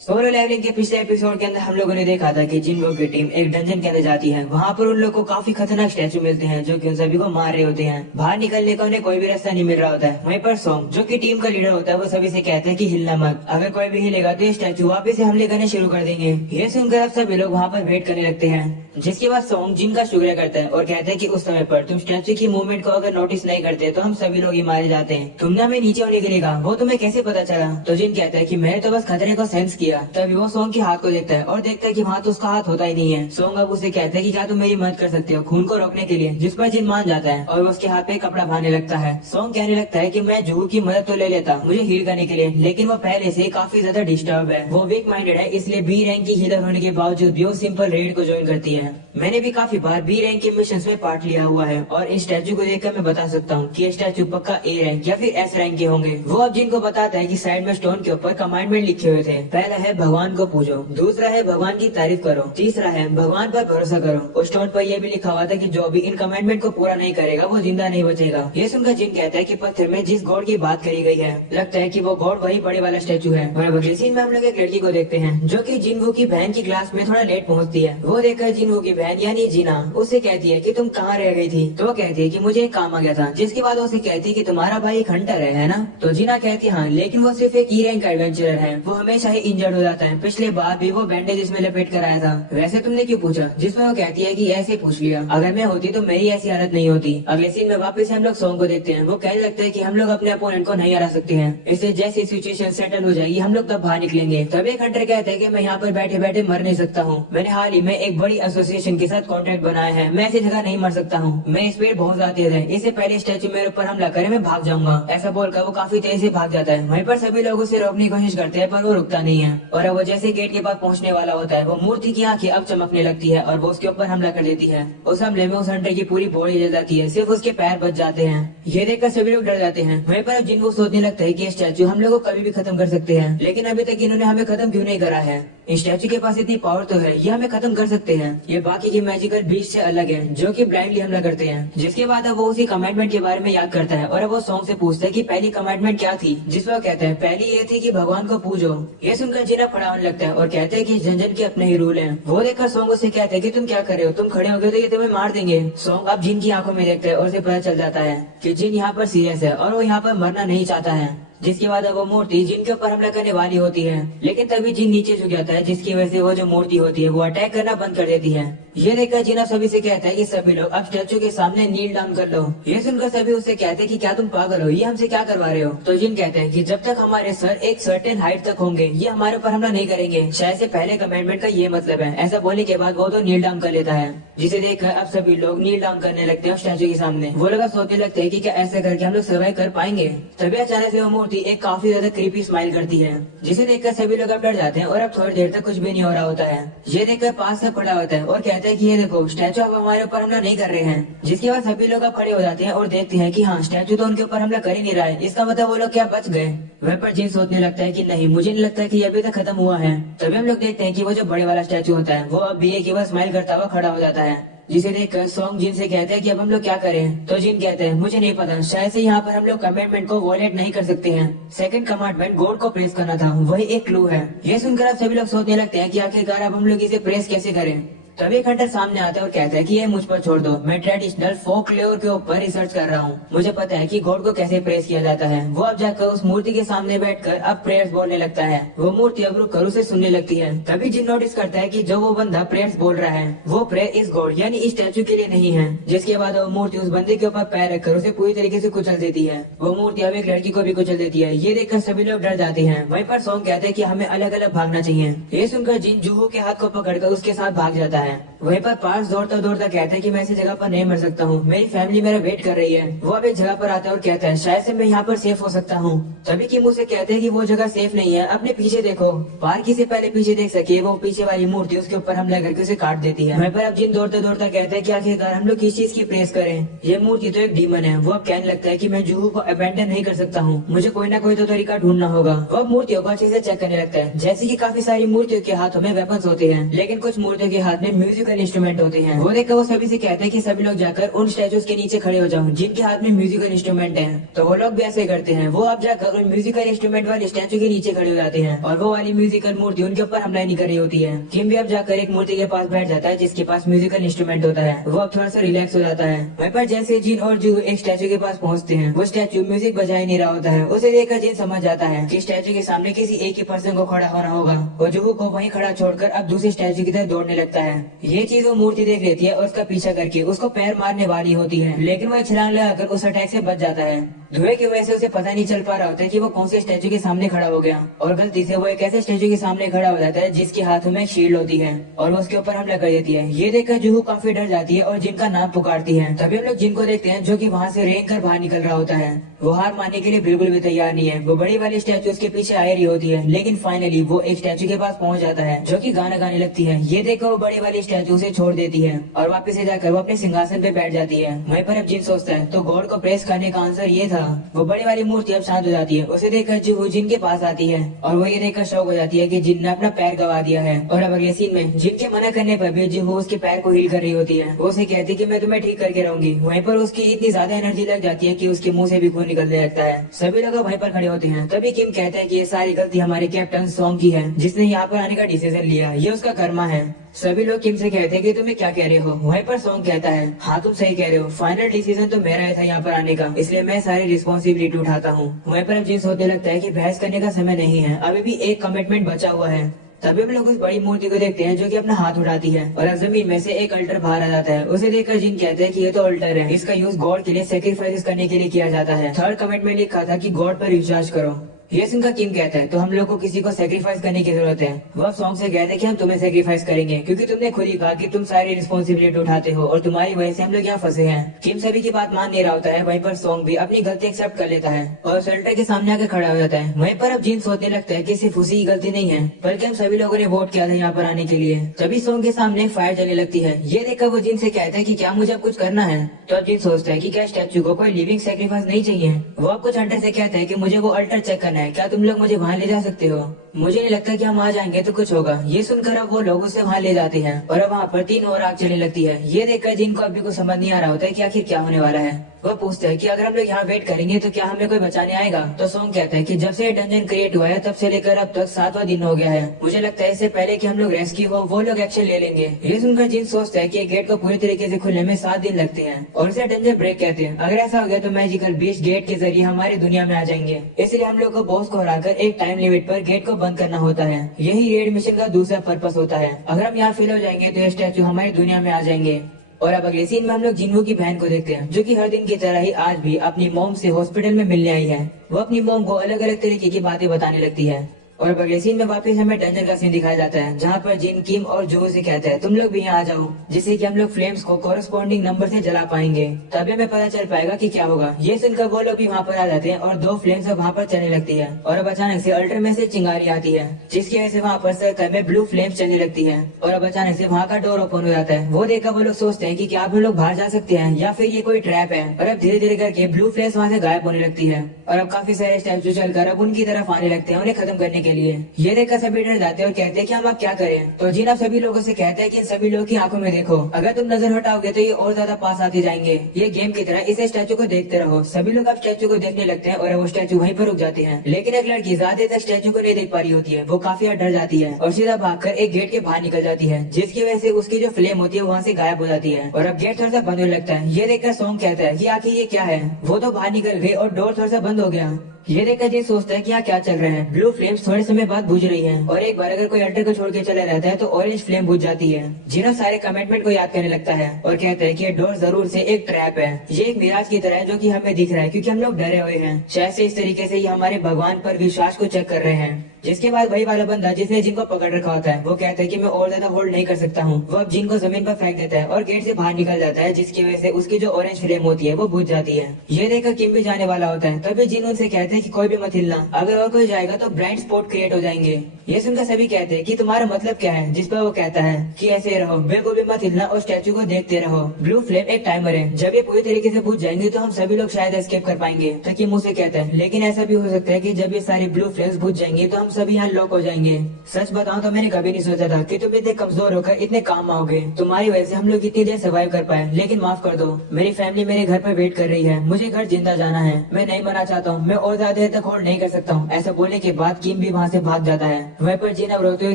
Solo levelling के पिछले episode के अंदर हम लोगों ने देखा था कि जिन लोगों की टीम एक डंजन के अंदर जाती है, वहाँ पर उन लोगों को काफी खतरनाक स्टैचू मिलते हैं जो कि उन सभी को मार रहे होते हैं। बाहर निकलने का उन्हें कोई भी रास्ता नहीं मिल रहा होता है। वहीं पर सॉन्ग जो कि टीम का लीडर होता है वो सभी से कहते हैं कि हिलना मत, अगर कोई भी हिलेगा तो ये स्टैचू वापस से हमले करने शुरू कर देंगे। ये सुनकर अब सभी लोग वहाँ पर वेट करने लगते हैं, जिसके बाद सॉन्ग जिन का शुक्रिया करता है और कहता है कि उस समय पर तुम स्टैचू की मूवमेंट को अगर नोटिस नहीं करते तो हम सभी लोग ही मारे जाते हैं। तुमने हमें नीचे होने के लिए कहा, वो तुम्हें कैसे पता चला? तो जिन कहता है कि मैंने तो बस खतरे को सेंस किया। तभी वो सॉन्ग के हाथ को देखता है और देखता है कि वहाँ तो उसका हाथ होता ही नहीं है। सॉन्ग अब उसे कहता है कि क्या तुम मेरी मदद कर सकते हो खून को रोकने के लिए, जिस पर जिन मान जाता है और वो उसके हाथ पे कपड़ा बांधने लगता है। सॉन्ग कहने लगता है कि मैं जूहू की मदद तो ले लेता मुझे हील करने के लिए, लेकिन वो पहले से काफी ज्यादा डिस्टर्ब है। वो वीक माइंडेड है, इसलिए बी रैंक की हीलर होने के बावजूद भी वो सिंपल रेड को ज्वाइन करती है। मैंने भी काफी बार बी रैंक के मिशन में पार्ट लिया हुआ है और इन स्टैचू को देखकर मैं बता सकता हूँ कि ये स्टैचू पक्का ए रैंक या फिर एस रैंक के होंगे। वो अब जिनको बताता है कि साइड में स्टोन के ऊपर कमांडमेंट लिखे हुए थे। पहला है भगवान को पूजो, दूसरा है भगवान की तारीफ करो, तीसरा है भगवान पर भरोसा करो। उस स्टोन पर यह भी लिखा हुआ था कि जो भी इन कमांडमेंट को पूरा नहीं करेगा वो जिंदा नहीं बचेगा। ये सुनकर जिन कहता है कि पत्थर में जिस गॉड की बात करी गई है, लगता है कि वो गॉड वही बड़े वाला स्टैचू है। और अगले सीन में हम लोग एक लड़की को देखते हैं जो कि जिनवू की बहन की क्लास में थोड़ा लेट पहुंचती है। वो देखकर जिनवू की बहन यानी जीना उससे कहती है कि तुम कहाँ रह गई थी? तो वो कहती है कि मुझे एक काम आ गया था, जिसके बाद उसे कहती है कि तुम्हारा भाई एक हंटर है ना? तो जीना कहती है हाँ, लेकिन वो सिर्फ एक ई रैंक का एडवेंचरर है, वो हमेशा ही इंजर्ड हो जाता है। पिछले बार भी वो बैंडेज में लपेट कर आया था। वैसे तुमने क्यों पूछा? जिसमें वो कहती है कि ऐसे पूछ लिया, अगर मैं होती तो मेरी ऐसी हालत नहीं होती। अगले सीन में वापस हम लोग सॉन्ग को देखते हैं। वो कहने लगता है कि हम लोग अपने अपोनेंट को नहीं हरा सकते हैं, इसलिए जैसी सिचुएशन सेटल हो जाएगी हम लोग तब बाहर निकलेंगे। तभी एक हंटर कहते हैं कि मैं यहाँ पर बैठे बैठे मर नहीं सकता हूँ, मैंने हाल ही में एक बड़ी एसोसिएशन के साथ कॉन्ट्रैक्ट बनाया है, मैं ऐसी जगह नहीं मर सकता हूँ, मैं स्पीड बहुत ज्यादा तेज है, इससे पहले स्टैचू मेरे ऊपर हमला करे मैं भाग जाऊंगा। ऐसा बोलकर वो काफी तेज से भाग जाता है। वहीं पर सभी लोग उसे रोकने की कोशिश करते हैं पर वो रुकता नहीं है। और अब वो जैसे गेट के पास पहुंचने वाला होता है, वो मूर्ति की आंखें अब चमकने लगती है और वो उसके ऊपर हमला कर देती है। उस हमले में उस हंटर की पूरी बॉडी जल जाती है, सिर्फ उसके पैर बच जाते हैं। ये देखकर सभी लोग डर जाते हैं। वहीं पर अब जिनको सोचने लगता है कि ये स्टैचू हम लोग को कभी भी खत्म कर सकते हैं, लेकिन अभी तक इन्होंने हमें खत्म क्यों नहीं करा है? इस स्टैचू के पास इतनी पावर तो है, ये हमें खत्म कर सकते हैं। ये बाकी के मैजिकल बीस्ट से अलग है जो कि ब्लाइंडली हमला करते हैं। जिसके बाद अब वो उसी कमांडमेंट के बारे में याद करता है और अब वो सॉन्ग से पूछता है कि पहली कमांडमेंट क्या थी, जिसमें वो कहता है पहली ये थी कि भगवान को पूजो। ये सुनकर जीना खड़ा होने लगता है और कहते हैं कि झंझन के अपने ही रूल हैं। वो देखकर सॉन्ग उससे कहते हैं कि तुम क्या कर रहे हो, तुम खड़े हो गए तो ये तुम्हें मार देंगे। सॉन्ग अब जिन की आंखों में देखता है और उसे पता चल जाता है कि जिन यहाँ पर सीरियस है और वो यहाँ पर मरना नहीं चाहता है। जिसके बाद अब वो मूर्ति जिन के ऊपर हमला करने वाली होती है, लेकिन तभी जिन नीचे झुक जाता है, जिसकी वजह से वो जो मूर्ति होती है वो अटैक करना बंद कर देती है। ये देखकर जीना सभी से कहता है कि सभी लोग अब स्टैचू के सामने नील डाउन कर लो। ये सुनकर सभी उससे कहते हैं कि क्या तुम पागल हो, ये हमसे क्या करवा रहे हो? तो जिन कहते हैं कि जब तक हमारे सर एक सर्टेन हाइट तक होंगे ये हमारे ऊपर हमला नहीं करेंगे। शायद से पहले कमेंटमेंट का ये मतलब है। ऐसा बोलने के बाद वो तो नील डाउन कर लेता है, जिसे देखकर अब सभी लोग नील डाउन करने लगते हैं स्टैचू के सामने। वो लोग अब सोचने लगते हैं कि क्या ऐसा करके हम लोग सर्वाइव कर पाएंगे। तभी अचानक से वो मूर्ति एक काफी ज्यादा क्रीपी स्माइल करती है, जिसे देखकर सभी लोग अब डर जाते हैं और अब थोड़ी देर तक कुछ भी नहीं हो रहा होता है। ये देखकर पास से खड़ा होता है और कहता है कि ये देखो स्टैचू अब हमारे ऊपर हमला नहीं कर रहे हैं। जिसके बाद सभी लोग अब खड़े हो जाते हैं और देखते हैं कि हाँ स्टैचू तो उनके ऊपर हमला कर ही नहीं रहा है, इसका मतलब वो लोग क्या बच गए? वह पर जिन सोचने लगता है कि नहीं, मुझे नहीं लगता है कि ये अभी तक खत्म हुआ है। तभी हम लोग देखते हैं कि वो जो बड़े वाला स्टैचू होता है वो अब भी एक बार स्माइल करता हुआ खड़ा हो जाता है, जिसे देखकर सॉन्ग जिन से कहते हैं कि अब हम लोग क्या करें? तो जिन कहते हैं मुझे नहीं पता, शायद से यहाँ पर हम लोग कमेंटमेंट को वॉयलेट नहीं कर सकते हैं। सेकंड कमांडमेंट गॉड को प्रेस करना था, वही एक क्लू है। ये सुनकर अब सभी लोग सोचने लगते हैं कि आखिरकार अब हम लोग इसे प्रेस कैसे करें। तभी एक हंटर सामने आता है और कहता है कि ये मुझ पर छोड़ दो, मैं ट्रेडिशनल फोक लेयर के ऊपर रिसर्च कर रहा हूँ, मुझे पता है कि गॉड को कैसे प्रेस किया जाता है। वो अब जाकर उस मूर्ति के सामने बैठकर अब प्रेयर्स बोलने लगता है। वो मूर्ति अब रुक कर उसे सुनने लगती है। तभी जिन नोटिस करता है कि जो वो बंदा प्रेयर्स बोल रहा है वो प्रेयर इस गॉड यानी इस स्टैचू के लिए नहीं है। जिसके बाद वो मूर्ति उस बंदे के ऊपर पैर रखकर उसे पूरी तरीके से कुचल देती है। वो मूर्ति अब एक लड़की को भी कुचल देती है। ये देखकर सभी लोग डर जाते हैं। वहीं पर सॉन्ग कहते हैं कि हमें अलग अलग भागना चाहिए। ये सुनकर जिन जूहू के हाथ को पकड़कर उसके साथ भाग जाता है। वहीं पर पास दौड़ता दौड़ता कहता है कि मैं ऐसी जगह पर नहीं मर सकता हूँ, मेरी फैमिली मेरा वेट कर रही है। वो अब एक जगह पर आता है और कहता है शायद से मैं यहाँ पर सेफ हो सकता हूँ। तभी कि मुझसे कहते हैं कि वो जगह सेफ नहीं है, अपने पीछे देखो। पार्की से पहले पीछे देख सके वो पीछे वाली मूर्ति उसके ऊपर हमला करके उसे काट देती है। वहीं पर अब जिन दौड़ता दौड़ता कहते हैं कि आखिरकार हम लोग किस चीज की प्रेस करें, ये मूर्ति तो एक डीमन है। वो अब कहने लगता है कि मैं जूहू को अबेंडन नहीं कर सकता हूँ, मुझे कोई ना कोई तो तरीका ढूंढना होगा। वो मूर्तियों को अच्छे से चेक करने लगता है। जैसे कि काफी सारी मूर्तियों के हाथों में वेपन्स होते हैं, लेकिन कुछ मूर्तियों के हाथ में म्यूजिकल इंस्ट्रूमेंट होते हैं। वो देखकर वो सभी से कहता है कि सभी लोग जाकर उन स्टैचूज के नीचे खड़े हो जाओ जिनके हाथ में म्यूजिकल इंस्ट्रूमेंट है। तो वो लोग भी ऐसे करते हैं। वो अब जाकर उन म्यूजिकल इंस्ट्रूमेंट वाले स्टैचू के नीचे खड़े हो जाते हैं और वो वाली म्यूजिकल मूर्ति उनके ऊपर हमला नहीं कर रही होती है। किम भी अब जाकर एक मूर्ति के पास बैठ जाता है जिसके पास म्यूजिकल इंस्ट्रूमेंट होता है। वो अब थोड़ा सा रिलैक्स हो जाता है। वहीं पर जैसे जिन और जूहू एक स्टैचू के पास पहुंचते हैं, वो स्टैचू म्यूजिक बजा ही नहीं रहा होता है। उसे देखकर जिन समझ जाता है कि स्टैचू के सामने किसी एक ही पर्सन को खड़ा होना होगा। वो जूहू को वहीं खड़ा छोड़कर अब दूसरे स्टैचू की तरफ दौड़ने लगता है। ये चीज वो मूर्ति देख लेती है और उसका पीछा करके उसको पैर मारने वाली होती है, लेकिन वो एक छलांग लगाकर उस अटैक से बच जाता है। धुएं की वजह से उसे पता नहीं चल पा रहा होता है कि वो कौन से स्टैचू के सामने खड़ा हो गया और गलती से वो एक ऐसे स्टैचू के सामने खड़ा हो जाता है जिसके हाथों में शील्ड होती है और वो उसके ऊपर हमला कर देती है। ये देखकर जूहू काफी डर जाती है और जिनका नाम पुकारती है। तभी हम लोग जिन को देखते हैं जो कि वहाँ से रेंग कर बाहर निकल रहा होता है। वो हार मानने के लिए बिल्कुल भी तैयार नहीं है। वो बड़ी वाली स्टैचू उसके पीछे आ रही होती है, लेकिन फाइनली वो एक स्टैचू के पास पहुंच जाता है जो कि गाना गाने लगती है। ये देखकर वो बड़ी वाली स्टैचू उसे छोड़ देती है और वापस से जाकर वो अपने सिंहासन पे बैठ जाती है। वहीं पर अब जिन सोचता है तो गॉड को प्रेस करने का आंसर ये था। वो बड़ी वाली मूर्ति अब शांत हो जाती है। उसे देखकर जूहू जिन के पास आती है और वो ये देखकर शौक हो जाती है कि जिन ने अपना पैर गवा दिया है। और अब अगले सीन में जिन के मना करने पर भी जूहू उसके पैर को हील कर रही होती है। वो उसे कहती है कि मैं तुम्हें ठीक करके रहूंगी। वहीं पर उसकी इतनी ज्यादा एनर्जी लग जाती है कि उसके मुंह से भी खून निकलने लगता है। सभी लोग वहीं पर खड़े होते हैं। तभी किम कहता है कि ये सारी गलती हमारे कैप्टन सॉन्ग की है जिसने यहाँ पर आने का डिसीजन लिया। ये उसका कर्मा है। सभी लोग किम से कहते हैं कि तुम्हें क्या कह रहे हो। वहीं पर सॉन्ग कहता है हाँ तुम सही कह रहे हो, फाइनल डिसीजन तो मेरा ही था यहाँ पर आने का, इसलिए मैं सारी रिस्पॉन्सिबिलिटी उठाता हूँ। वहीं पर अब जिन सोचने लगता है कि बहस करने का समय नहीं है, अभी भी एक कमिटमेंट बचा हुआ है। तभी हम लोग उस बड़ी मूर्ति को देखते हैं जो कि अपना हाथ उठाती है और अब जमीन में से एक अल्टर बाहर आ जाता है। उसे देखकर जिन कहते हैं कि ये तो अल्टर है, इसका यूज गॉड के लिए सेक्रीफाइस करने के लिए किया जाता है। थर्ड कमिटमेंट लिखा था कि गॉड पर विश्वास करो। ये सुनकर किम कहता है तो हम लोग को किसी को सेक्रीफाइस करने की जरूरत है। वह सॉन्ग से कहते हैं कि हम तुम्हें सेक्रीफाइस करेंगे क्योंकि तुमने खुद ही कहा कि तुम सारी रिस्पॉन्सिबिलिटी उठाते हो और तुम्हारी वजह से हम लोग यहाँ फंसे हैं। किम सभी की बात मान नहीं रहा होता है। वहीं पर सॉन्ग भी अपनी गलती एक्सेप्ट कर लेता है और सेल्टर के सामने आकर खड़ा हो जाता है। वहीं पर अब जिन सोचने लगता है कि सिर्फ उसी की गलती नहीं है बल्कि हम सभी लोगों ने वोट किया था यहाँ पर आने के लिए। तभी सॉन्ग के सामने फायर जलने लगती है। ये देखकर वो जिन से कहता है कि क्या मुझे अब कुछ करना है। तो अब जिन सोचता है कि क्या स्टैचू को कोई लिविंग सेक्रीफाइस नहीं चाहिए। वो अब कुछ हंटर से कहता है कि मुझे वो अल्टर चेक करना है, क्या तुम लोग मुझे वहाँ ले जा सकते हो। मुझे नहीं लगता कि हम आ जाएंगे तो कुछ होगा। ये सुनकर अब वो लोग उसे वहाँ ले जाते हैं और अब वहाँ पर 3 और आग चलने लगती है। ये देखकर जिनको अभी कुछ समझ नहीं आ रहा होता है कि आखिर क्या होने वाला है। वो पूछते हैं कि अगर हम लोग यहाँ वेट करेंगे तो क्या हमें कोई बचाने आएगा। तो सॉन्ग कहता है कि जब से डंजन क्रिएट हुआ है तब से लेकर अब तक 7वां दिन हो गया है। मुझे लगता है इससे पहले कि हम लोग रेस्क्यू हो वो लोग एक्शन ले लेंगे। ये सुनकर जिन सोचता है कि गेट को पूरी तरीके से खुलने में 7 दिन लगते हैं और इसे डंजन ब्रेक कहते हैं। अगर ऐसा हो गया तो मैजिकल बीस्ट गेट के जरिए हमारी दुनिया में आ जाएंगे, इसलिए हम लोग को बॉस को हराकर एक टाइम लिमिट पर गेट को बंद करना होता है। यही रेड मिशन का दूसरा पर्पस होता है। अगर हम यहाँ फेल हो जाएंगे तो ये स्टैचू हमारी दुनिया में आ जाएंगे। और अब अगले सीन में हम लोग जिन्हों की बहन को देखते हैं जो कि हर दिन की तरह ही आज भी अपनी मॉम से हॉस्पिटल में मिलने आई है। वो अपनी मॉम को अलग अलग तरीके की बातें बताने लगती है। और अब अगले सीन में वापस हमें डंजन का सीन दिखाया जाता है जहाँ पर जिन किम और जूहू से कहते हैं तुम लोग भी यहाँ आ जाओ, जिससे कि हम लोग फ्लेम्स को कोरस्पॉन्डिंग नंबर से जला पाएंगे। तभी हमें पता चल पाएगा कि क्या होगा। ये सुनकर वो लोग भी वहाँ पर आ जाते हैं और 2 फ्लेम्स वहाँ पर चलने लगती है। और अब अचानक से अल्टर में से चिंगारी आती है जिसकी वजह से वहाँ पर सर्कल में ब्लू फ्लेम्स चलने लगती है। और अब अचानक से वहाँ का डोर ओपन हो जाता है। वो देखकर वो लोग सोचते हैं कि क्या आप लोग बाहर जा सकते हैं या फिर ये कोई ट्रैप है। और अब धीरे धीरे करके ब्लू फ्लेम्स वहाँ से गायब होने लगती है और अब काफी सारे स्टैचू चलकर अब उनकी तरफ आने लगते हैं उन्हें खत्म करने के लिए। ये देखकर सभी डर जाते हैं और कहते हैं कि हम अब क्या करें। तो जिन सभी लोगों से कहते हैं कि इन सभी लोगों की आंखों में देखो, अगर तुम नजर हटाओगे तो ये और ज्यादा पास आते जाएंगे। ये गेम की तरह इस स्टैचू को देखते रहो। सभी लोग अब स्टैचू को देखने लगते हैं और वो स्टैचू वहीं पर रुक जाते हैं। लेकिन एक लड़की ज्यादा देर तक स्टैचू को नहीं देख पा रही होती है। वो काफी डर जाती है और सीधा भागकर एक गेट के बाहर निकल जाती है, जिसकी वजह से उसकी जो फ्लेम होती है वहाँ से गायब हो जाती है और अब गेट थोड़ा सा बंद होने लगता है। ये देखकर सॉन्ग कहता है कि आखिर ये क्या है। वो तो बाहर निकल गई और डोर थोड़ा सा बंद हो गया। ये देखकर जी सोचता है कि यहाँ क्या चल रहा है। ब्लू फ्लेम्स थोड़े समय बाद बुझ रही हैं और एक बार अगर कोई अल्टर को छोड़ के चला रहता है तो ऑरेंज फ्लेम बुझ जाती है। जिनो सारे कमिटमेंट को याद करने लगता है और कहता है कि ये डोर जरूर से एक ट्रैप है। ये एक मिराज की तरह है जो कि हमें दिख रहा है क्योंकि हम लोग डरे हुए हैं। शायद से इस तरीके से ये हमारे भगवान पर विश्वास को चेक कर रहे हैं। जिसके बाद वही वाला बंदा जिसने जिनको पकड़ रखा होता है वो कहता है कि मैं और ज्यादा होल्ड नहीं कर सकता हूँ। वो अब जिन को जमीन पर फेंक देता है और गेट से बाहर निकल जाता है, जिसकी वजह से उसकी जो ऑरेंज फ्लेम होती है वो बुझ जाती है। ये देखकर किम भी जाने वाला होता है। तभी जिन उनसे कहते हैं कि कोई भी मत हिलना, अगर और कोई जाएगा तो ब्लाइंड स्पॉट क्रिएट हो जाएंगे। ये सुनकर सभी कहते हैं कि तुम्हारा मतलब क्या है, जिस पर वो कहता है कि ऐसे रहो, बिल्कुल भी मत हिलना और स्टैचू को देखते रहो। ब्लू फ्लेम एक टाइमर है, जब ये पूरी तरीके से बुझ जाएंगे तो हम सभी लोग शायद एस्केप कर पाएंगे। तक ये मुंह से कहता है, लेकिन ऐसा भी हो सकता है कि जब ये सारे ब्लू फ्लेम्स बुझ जाएंगे तो हम सभी यहाँ लॉक हो जाएंगे। सच बताऊं तो मैंने कभी नहीं सोचा था कि तुम इतने कमजोर होकर इतने काम आओगे। तुम्हारी वजह से हम लोग इतनी देर सर्वाइव कर पाए, लेकिन माफ कर दो, मेरी फैमिली मेरे घर पर वेट कर रही है, मुझे घर जिंदा जाना है, मैं नहीं मरना चाहता हूँ, मैं और ज्यादा देर तक होल्ड नहीं कर सकता हूँ। ऐसा बोलने के बाद किम भी वहाँ से भाग जाता है। वहीं पर जीन अब रोते हुए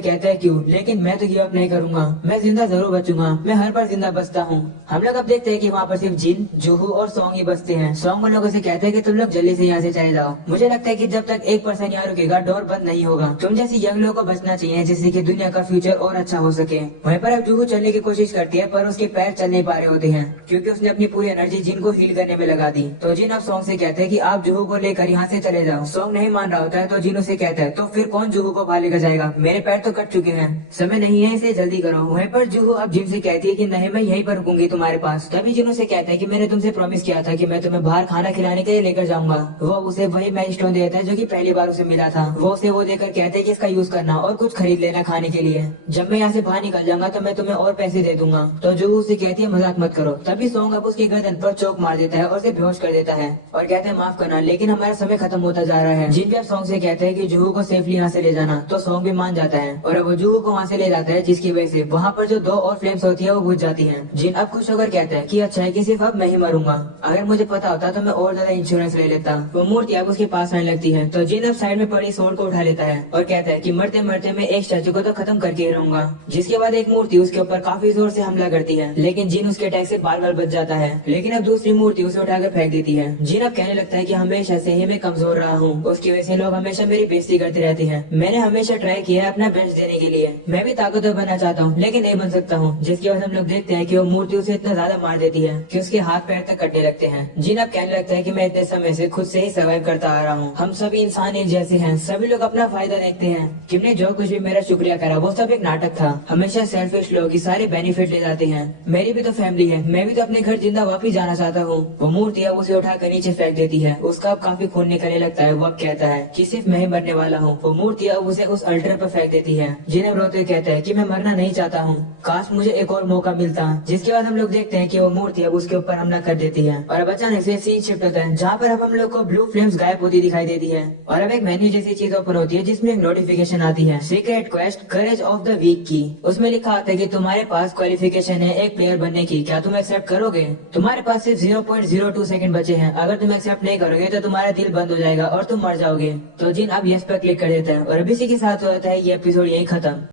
कहता है, क्यों? लेकिन मैं तो गिव अप नहीं करूंगा, मैं जिंदा जरूर बचूंगा, मैं हर बार जिंदा बचता हूँ। हम लोग अब देखते हैं कि वहाँ पर सिर्फ जिन, जूहू और सॉन्ग ही बचते हैं। सॉन्ग उन लोगों से कहते हैं कि तुम लोग जल्दी से यहाँ से चले जाओ, मुझे लगता है कि जब तक एक पर्सन यहाँ रुकेगा डोर बंद नहीं होगा। तुम जैसी यंग लोगों को बचना चाहिए, जिससे कि दुनिया का फ्यूचर और अच्छा हो सके। वहीं पर अब जूहू चलने की कोशिश करती है, पर उसके पैर चल नहीं पा रहे होते हैं, क्योंकि उसने अपनी पूरी एनर्जी जिन को हील करने में लगा दी। तो जिन अब सॉन्ग से कहते हैं कि आप जूहू को लेकर यहाँ से चले जाओ। सॉन्ग नहीं मान रहा होता है, तो जिन उसे कहता है, तो फिर कौन जूहू को बाहर लेकर जाएगा, मेरे पैर तो कट चुके हैं, समय नहीं है, इसे जल्दी करो। वहीं पर जूहू अब जिन से कहती है कि नहीं, मैं यहीं पर रुकूंगी तुम्हारे पास। तभी जिन उसे कहता है कि मैंने तुमसे प्रॉमिस किया था कि मैं तुम्हें बाहर खाना खिलाने के लिए लेकर जाऊंगा। वो उसे वही मैजिक स्टोन देता है जो कि पहली बार उसे मिला था। वो उसे वो देकर कहते हैं कि इसका यूज करना और कुछ खरीद लेना खाने के लिए, जब मैं यहाँ से बाहर निकल जाऊंगा तो मैं तुम्हें और पैसे दे दूंगा। तो जूहू उसे कहती है, मजाक मत करो। तभी सॉन्ग अब उसकी गर्दन पर चोक मार देता है और उसे बेहोश कर देता है और कहते हैं, माफ करना, लेकिन हमारा समय खत्म होता जा रहा है। जिन भी अब सॉन्ग से कहते हैं कि जूहू को सेफली यहाँ से ले जाना, तो सॉन्ग भी मान जाता है और अब वो जूहू को वहाँ से ले जाता है, जिसकी वजह से वहाँ पर जो 2 और फ्लेम्स होती है वो बुझ जाती है। जिन अब खुश होकर कहता है कि अच्छा है कि सिर्फ अब मैं ही मरूंगा, अगर मुझे पता होता तो मैं और ज्यादा इंश्योरेंस ले लेता। वो मूर्ति अब उसके पास आने लगती है, तो जिन अब साइड में पड़ी सोड को उठा लेता है और कहता है कि मरते मरते मैं एक स्टैचू को तो खत्म करके ही रहूंगा। जिसके बाद एक मूर्ति उसके ऊपर काफी जोर से हमला करती है, लेकिन जिन उसके अटैक से बार बार बच जाता है। लेकिन अब दूसरी मूर्ति उसे उठाकर फेंक देती है। जिन अब कहने लगता है कि हमेशा से ही मैं कमजोर रहा हूँ, उसकी वजह से लोग हमेशा मेरी बेइज्जती करते रहते हैं। मैंने हमेशा ट्राई किया है अपना बेस्ट देने के लिए, मैं भी ताकतवर बनना चाहता हूँ, लेकिन नहीं बन सकता हूँ। जिसके बाद हम लोग देखते हैं कि वो मूर्ति उसे इतना ज्यादा मार देती है कि उसके हाथ पैर तक कटने लगते हैं। जिन अब कहने लगता है कि मैं इतने समय से खुद से ही सर्वाइव करता आ रहा हूँ, हम सभी इंसान एक जैसे हैं, सभी लोग अपना फायदा देखते हैं। तुमने जो कुछ भी मेरा शुक्रिया करा वो सब एक नाटक था। हमेशा सेल्फिश लोग सारे बेनिफिट ले जाते हैं, मेरी भी तो फैमिली है, मैं भी तो अपने घर जिंदा वापस जाना चाहता हूँ। वो मूर्ति अब उसे उठाकर नीचे फेंक देती है, उसका अब काफी खून निकलने लगता है। वो अब कहता है कि सिर्फ मैं ही मरने वाला हूँ। वो मूर्ति अब उसे उस अल्टर पर फेंक देती है। जिन्हें रोते कहता है कि मैं मरना नहीं चाहता हूँ, काश मुझे एक और मौका मिलता। जिसके बाद हम लोग देखते हैं कि वो मूर्ति अब उसके ऊपर हमला कर देती है और अब अचानक से सीन शिफ्ट होता है, जहाँ पर अब हम लोग को ब्लू फ्लेम्स गायब होती दिखाई देती है और अब एक मेन्यू जैसी चीज ओपन होती है, जिसमें एक नोटिफिकेशन आती है, secret quest courage of the week की। उसमें लिखा आता है कि तुम्हारे पास क्वालिफिकेशन है एक प्लेयर बनने की, क्या तुम एक्सेप्ट करोगे? तुम्हारे पास सिर्फ 0.02 सेकंड बचे हैं, अगर तुम एक्सेप्ट नहीं करोगे तो तुम्हारा दिल बंद हो जाएगा और तुम मर जाओगे। तो जिन अब यस पर क्लिक कर देता है और अभी इसी के साथ होता है ये एपिसोड यही खत्म।